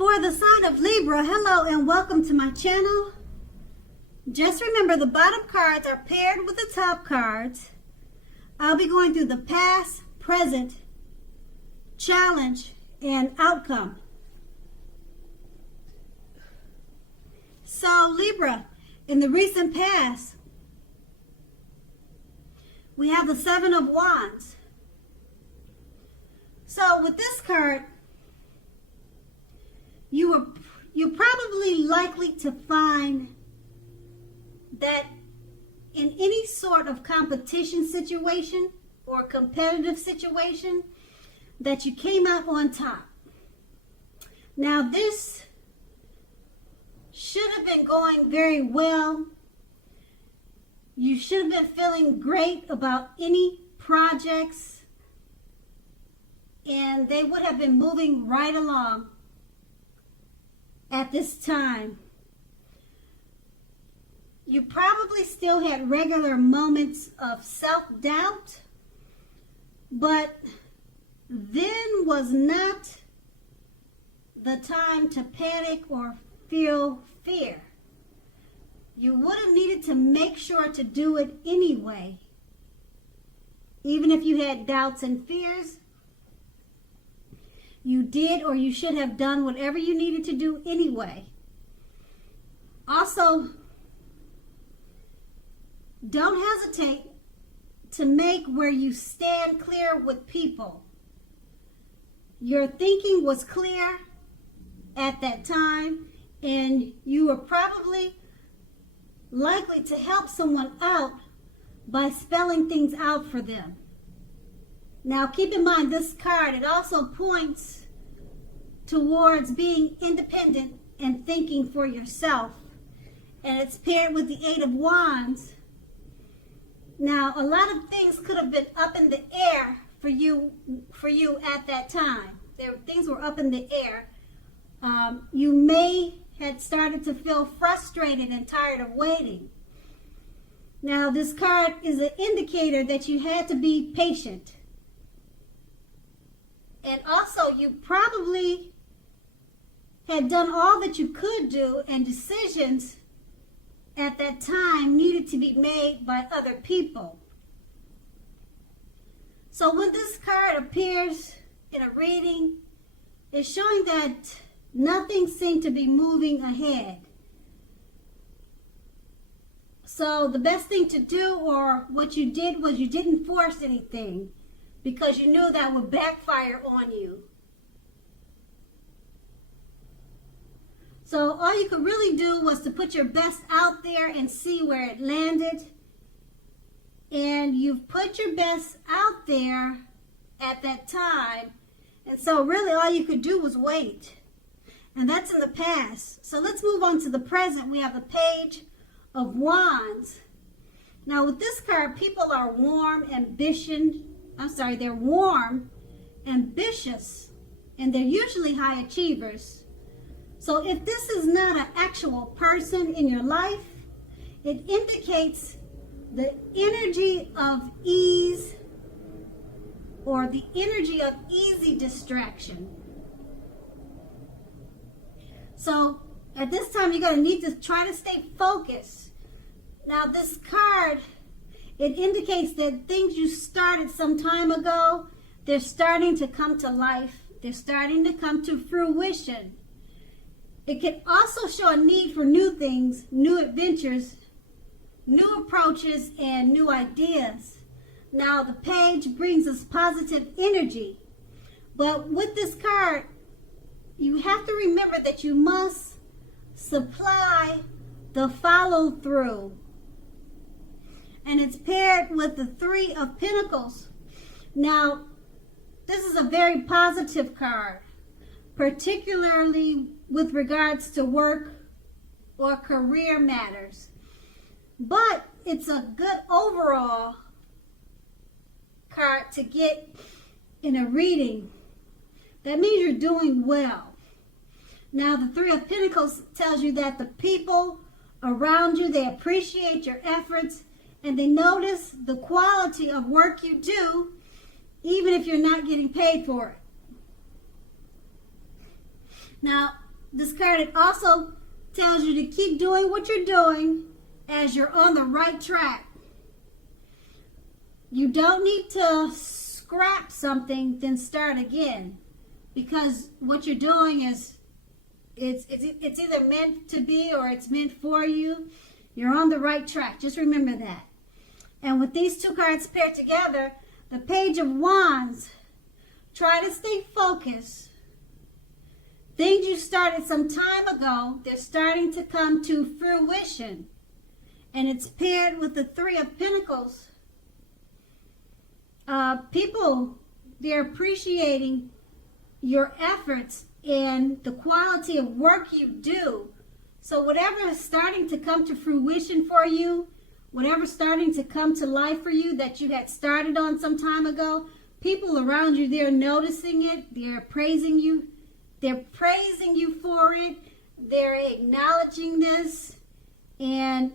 For the sign of Libra, hello and welcome to my channel. Just remember the bottom cards are paired with the top cards. I'll be going through the past, present, challenge, and outcome. So Libra, in the recent past, we have the Seven of Wands. So with this card, you're probably likely to find that in any sort of competition situation or competitive situation that you came out on top. Now this should have been going very well. You should have been feeling great about any projects, and they would have been moving right along at this time. You probably still had regular moments of self-doubt, but then was not the time to panic or feel fear. You would have needed to make sure to do it anyway. Even if you had doubts and fears, you did or you should have done whatever you needed to do anyway. Also, don't hesitate to make where you stand clear with people. Your thinking was clear at that time, and you were probably likely to help someone out by spelling things out for them. Now keep in mind, this card, it also points towards being independent and thinking for yourself. And it's paired with the Eight of Wands. Now a lot of things could have been up in the air for you at that time. Things were up in the air. You may had started to feel frustrated and tired of waiting. Now this card is an indicator that you had to be patient. And also, you probably had done all that you could do, and decisions at that time needed to be made by other people. So when this card appears in a reading, it's showing that nothing seemed to be moving ahead. So the best thing to do, or what you did, was you didn't force anything, because you knew that would backfire on you. So all you could really do was to put your best out there and see where it landed. And you've put your best out there at that time. And so really all you could do was wait. And that's in the past. So let's move on to the present. We have the Page of Wands. Now with this card, people are they're warm, ambitious, and they're usually high achievers. So if this is not an actual person in your life, it indicates the energy of ease or the energy of easy distraction. So at this time, you're going to need to try to stay focused. Now this card, it indicates that things you started some time ago, they're starting to come to life. They're starting to come to fruition. It can also show a need for new things, new adventures, new approaches, and new ideas. Now the page brings us positive energy. But with this card, you have to remember that you must supply the follow through. And it's paired with the Three of Pentacles. Now, this is a very positive card, particularly with regards to work or career matters. But it's a good overall card to get in a reading. That means you're doing well. Now, the Three of Pentacles tells you that the people around you, they appreciate your efforts, and they notice the quality of work you do, even if you're not getting paid for it. Now, this card, it also tells you to keep doing what you're doing as you're on the right track. You don't need to scrap something, then start again. Because what you're doing is, it's either meant to be or it's meant for you. You're on the right track. Just remember that. And with these two cards paired together, the Page of Wands, try to stay focused. Things you started some time ago, they're starting to come to fruition. And it's paired with the Three of Pentacles. People, they're appreciating your efforts and the quality of work you do. So whatever is starting to come to fruition for you, whatever's starting to come to life for you that you had started on some time ago, people around you, they're noticing it, they're praising you. They're praising you for it. They're acknowledging this. And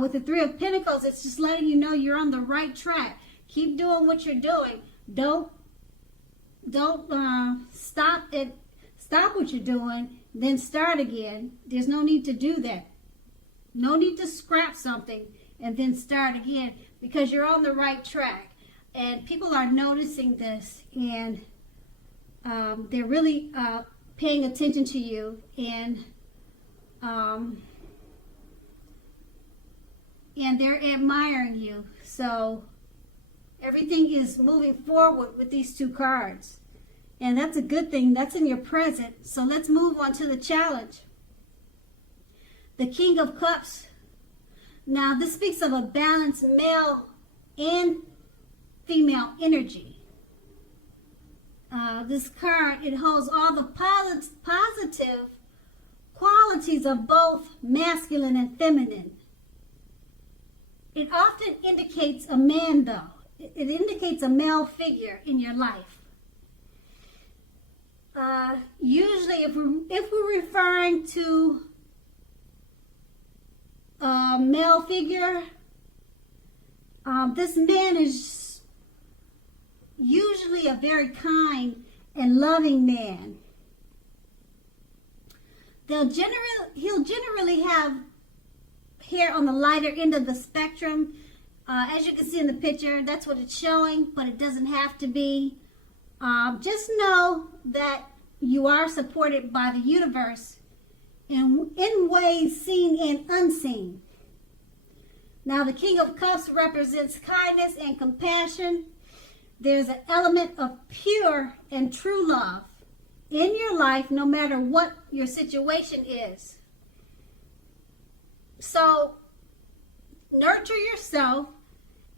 with the Three of Pentacles, it's just letting you know you're on the right track. Keep doing what you're doing. Don't stop what you're doing, then start again. There's no need to do that. No need to scrap something and then start again, because you're on the right track. And people are noticing this, and they're really paying attention to you, and they're admiring you. So everything is moving forward with these two cards. And that's a good thing. That's in your present. So let's move on to the challenge. The King of Cups. Now, this speaks of a balanced male and female energy. This card, it holds all the positive qualities of both masculine and feminine. It often indicates a man, though. It indicates a male figure in your life. Usually, if we're referring to a male figure, this man is usually a very kind and loving man. He'll generally have hair on the lighter end of the spectrum. As you can see in the picture, that's what it's showing, but it doesn't have to be. Just know that you are supported by the universe in ways seen and unseen. Now, the King of Cups represents kindness and compassion. There's an element of pure and true love in your life, no matter what your situation is. So, nurture yourself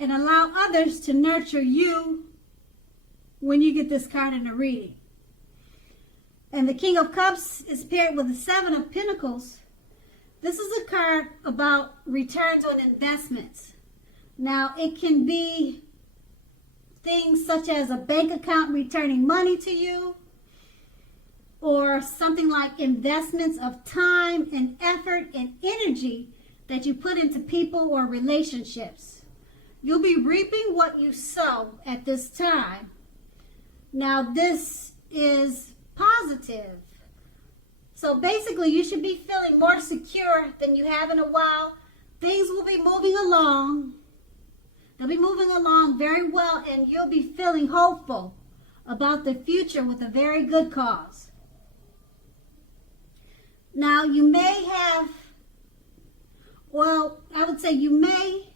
and allow others to nurture you when you get this card in the reading. And the King of Cups is paired with the Seven of Pentacles. This is a card about returns on investments. Now, it can be things such as a bank account returning money to you, or something like investments of time and effort and energy that you put into people or relationships. You'll be reaping what you sow at this time. Now, this is positive. So basically, you should be feeling more secure than you have in a while. Things will be moving along. They'll be moving along very well, and you'll be feeling hopeful about the future with a very good cause. Now, you may have, I would say you may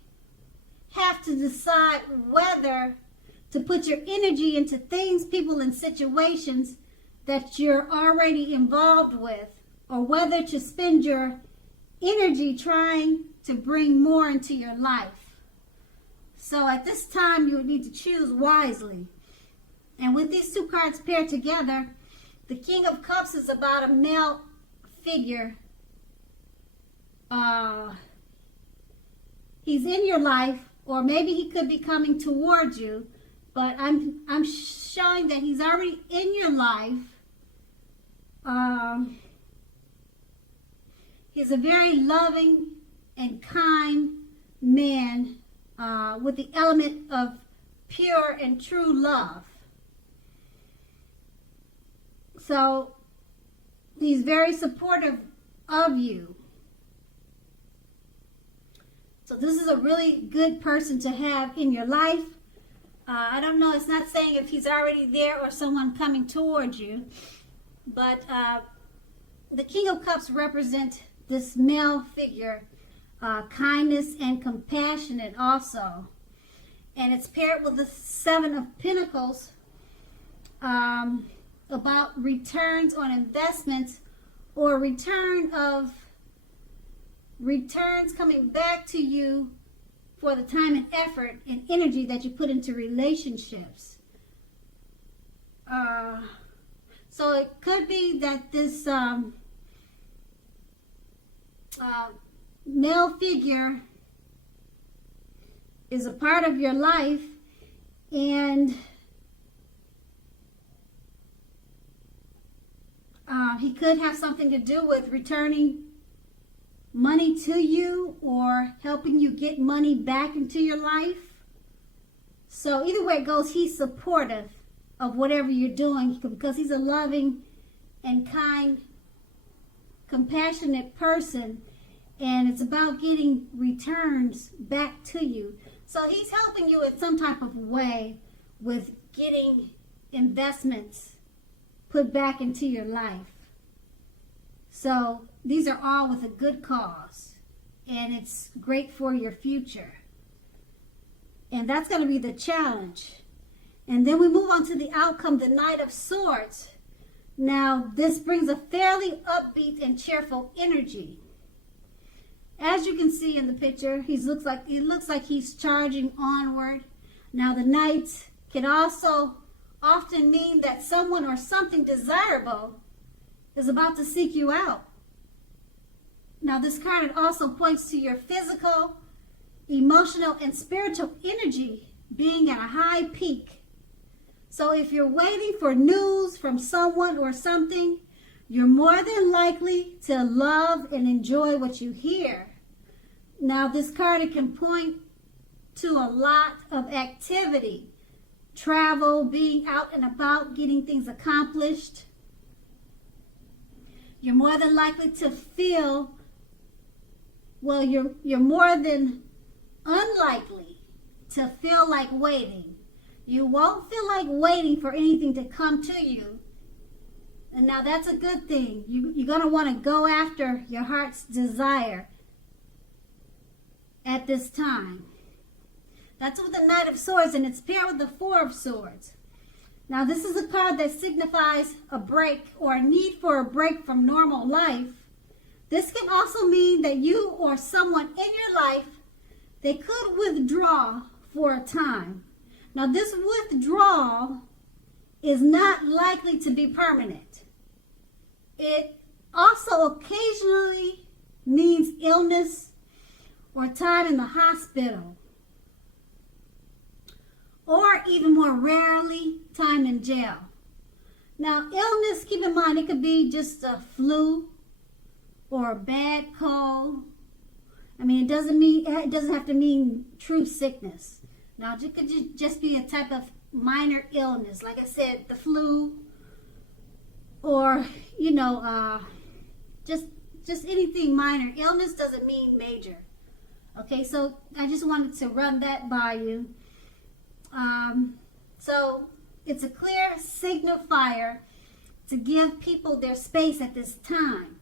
have to decide whether to put your energy into things, people, and situations that you're already involved with, or whether to spend your energy trying to bring more into your life. So at this time, you would need to choose wisely. And with these two cards paired together, the King of Cups is about a male figure. He's in your life, or maybe he could be coming towards you, but I'm showing that he's already in your life. He's a very loving and kind man with the element of pure and true love. So He's very supportive of you. So this is a really good person to have in your life. I don't know, it's not saying if he's already there or someone coming towards you, but the King of Cups represent this male figure, kindness and compassionate also. And it's paired with the Seven of Pentacles, about returns on investments or returns coming back to you for the time and effort and energy that you put into relationships. So it could be that this male figure is a part of your life, and he could have something to do with returning money to you or helping you get money back into your life. So either way it goes, he's supportive of whatever you're doing because he's a loving and kind, compassionate person, and it's about getting returns back to you. So he's helping you in some type of way with getting investments put back into your life. So these are all with a good cause, and it's great for your future. And that's going to be the challenge. And then we move on to the outcome, the Knight of Swords. Now, this brings a fairly upbeat and cheerful energy. As you can see in the picture, it looks like he's charging onward. Now, the Knight can also often mean that someone or something desirable is about to seek you out. Now, this card also points to your physical, emotional, and spiritual energy being at a high peak. So if you're waiting for news from someone or something, you're more than likely to love and enjoy what you hear. Now, this card, it can point to a lot of activity, travel, being out and about, getting things accomplished. You're more than likely to feel, well, you're more than unlikely to feel like waiting. You won't feel like waiting for anything to come to you. And now that's a good thing. You're going to want to go after your heart's desire at this time. That's with the Knight of Swords, and it's paired with the Four of Swords. Now, this is a card that signifies a break or a need for a break from normal life. This can also mean that you or someone in your life, they could withdraw for a time. Now, this withdrawal is not likely to be permanent. It also occasionally means illness or time in the hospital, or even more rarely, time in jail. Now, illness, keep in mind, it could be just a flu or a bad cold. I mean, it doesn't have to mean true sickness. Now, it could just be a type of minor illness, like I said, the flu, or just anything minor. Illness doesn't mean major. Okay, so I just wanted to run that by you. So it's a clear signifier to give people their space at this time.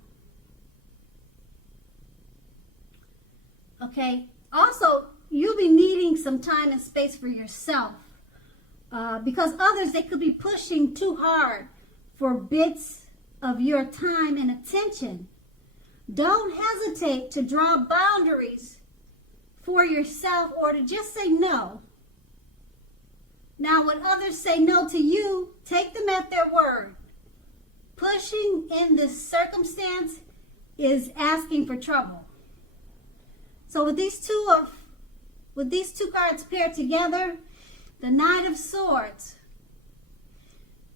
Okay, also you'll be needing some time and space for yourself, because others, they could be pushing too hard for bits of your time and attention. Don't hesitate to draw boundaries for yourself or to just say no. Now, when others say no to you, take them at their word. Pushing in this circumstance is asking for trouble. So with these two cards paired together, the Knight of Swords,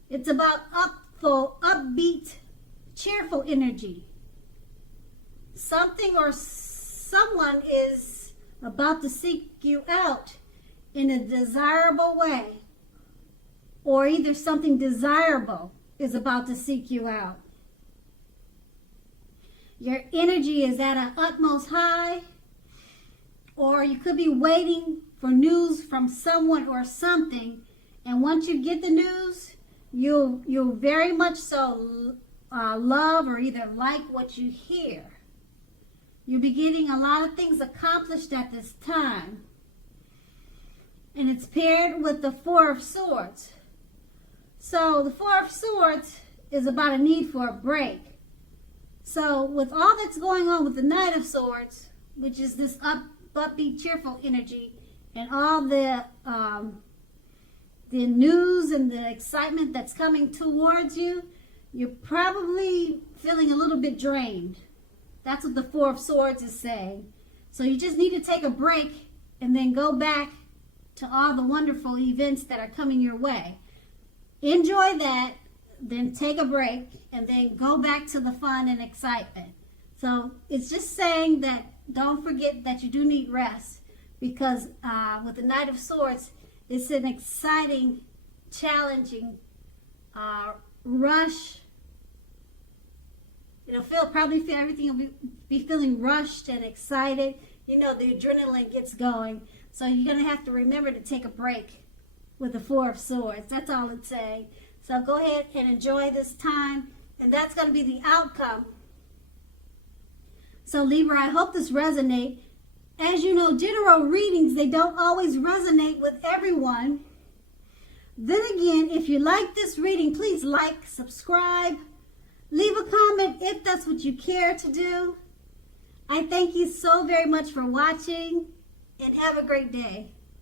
it's about upbeat, cheerful energy. Something or someone is about to seek you out in a desirable way, or either something desirable is about to seek you out. Your energy is at an utmost high, or you could be waiting for news from someone or something, and once you get the news, you'll very much so love or either like what you hear. You'll be getting a lot of things accomplished at this time. And it's paired with the Four of Swords. So the Four of Swords is about a need for a break. So with all that's going on with the Knight of Swords, which is this upbeat, cheerful energy, and all the news and the excitement that's coming towards you, you're probably feeling a little bit drained. That's what the Four of Swords is saying. So you just need to take a break and then go back to all the wonderful events that are coming your way. Enjoy that, then take a break, and then go back to the fun and excitement. So it's just saying that don't forget that you do need rest, because with the Knight of Swords, it's an exciting, challenging rush. Everything will be feeling rushed and excited. You know, the adrenaline gets going. So you're going to have to remember to take a break with the Four of Swords. That's all it's saying. So go ahead and enjoy this time. And that's going to be the outcome. So Libra, I hope this resonates. As you know, general readings, they don't always resonate with everyone. Then again, if you like this reading, please like, subscribe, leave a comment if that's what you care to do. I thank you so very much for watching, and have a great day.